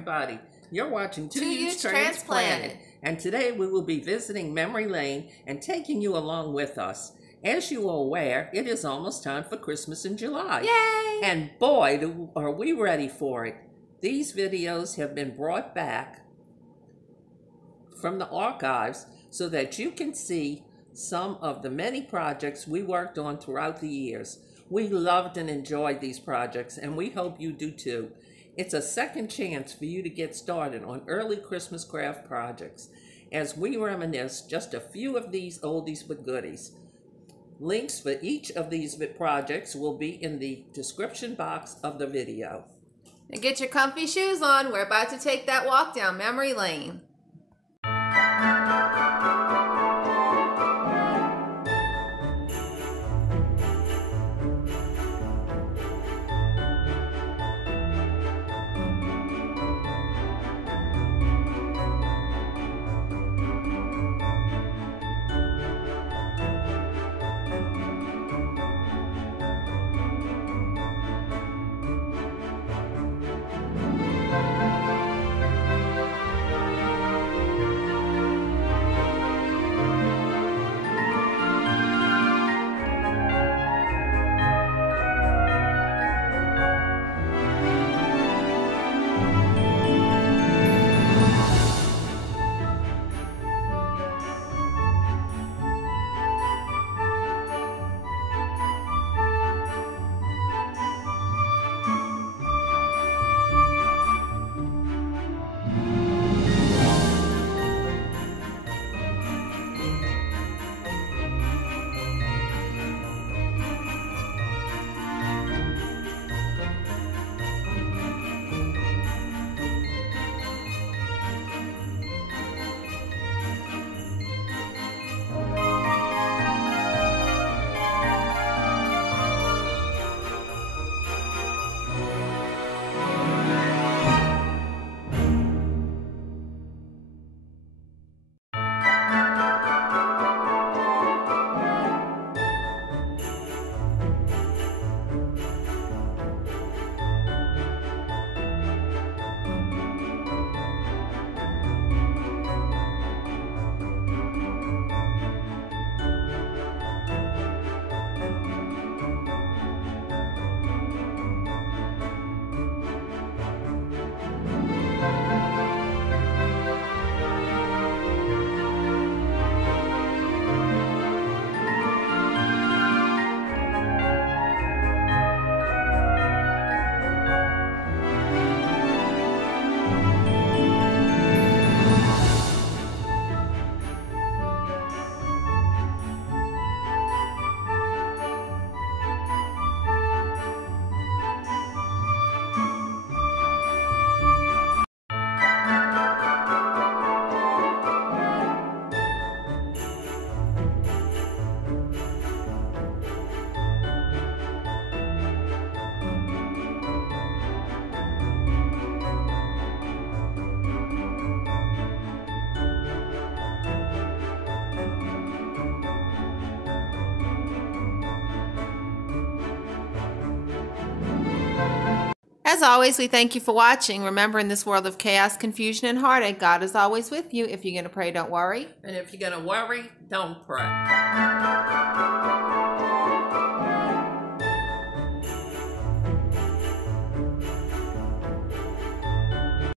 everybody. You're watching Two Yoots Yoots Transplanted. And today we will be visiting memory lane and taking you along with us. As you are aware, it is almost time for Christmas in July. Yay! And boy, are we ready for it. These videos have been brought back from the archives so that you can see some of the many projects we worked on throughout the years. We loved and enjoyed these projects, and we hope you do too. It's a second chance for you to get started on early Christmas craft projects as we reminisce just a few of these oldies but goodies. Links for each of these projects will be in the description box of the video. And get your comfy shoes on. We're about to take that walk down memory lane. As always, we thank you for watching. Remember, in this world of chaos, confusion, and heartache, God is always with you. If you're going to pray, don't worry. And if you're going to worry, don't pray.